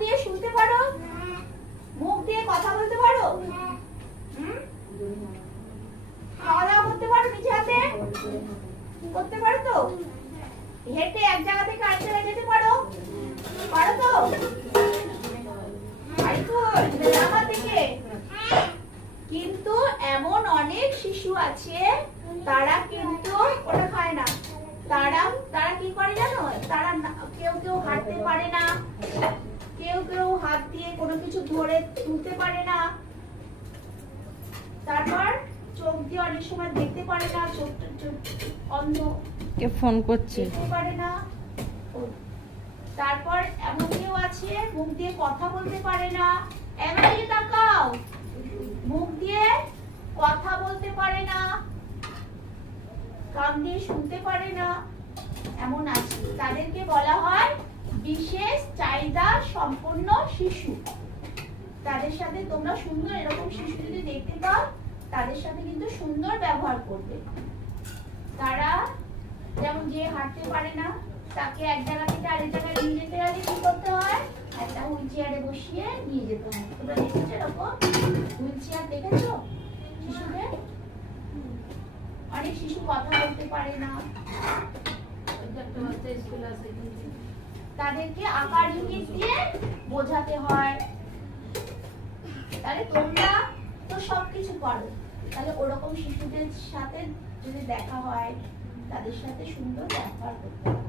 দিয়ে শুনতে পারো? মুখ দিয়ে কথা বলতে পারো? খাওয়া দাওয়া করতে পারো নিজে হাতে? করতে পারো তো? হেঁটে এক জায়গা থেকে আরেক জায়গায় যেতে পারো? পারো তো? আমার দিকে। কিন্তু এমন অনেক শিশু আছে তারা কিন্তু ওটা খায় না। তারা কি করে জানো? তারা কেউ হাঁটতে পারে না, কেউ হাত দিয়ে কোনো কিছু ধরে তুলতে পারে না, তারপর চোখ দিয়ে অনেক সময় দেখতে পারে না, চোখ অন্ধ, কে ফোন করছে দেখতে পারে না। তারপর এমন কেউ আছে মুখ দিয়ে কথা বলতে পারে না, এমনকি তাকাও, মুখ দিয়ে কথা বলতে পারে না, কান দিয়ে শুনতে পারে না, এমন আছে। তাদেরকে বলা হয় বিশেষ চাহিদা সম্পন্ন শিশু। তাদের সাথে তোমরা সুন্দর, এরকম শিশু যদি দেখতে পাও তাদের সাথে কিন্তু সুন্দর ব্যবহার করবে। তারা যেমন যে হাঁটতে পারে না তাকে এক জায়গা থেকে আরেক জায়গায় নিয়ে যেতে গেলে কি করতে হয়? একটা হুইল চেয়ারে বসিয়ে নিয়ে যেতে হয়। তোমরা দেখেছো এরকম হুইল চেয়ার? দেখেছো শিশুদের? অনেক শিশু কথা বলতে পারে না, তাদেরকে আকার ইঙ্গিত দিয়ে বোঝাতে হয়। তাহলে তোমরা তো সবকিছু পারো, তাহলে ওরকম শিশুদের সাথে যদি দেখা হয় তাদের সাথে সুন্দর ব্যবহার করতে হবে।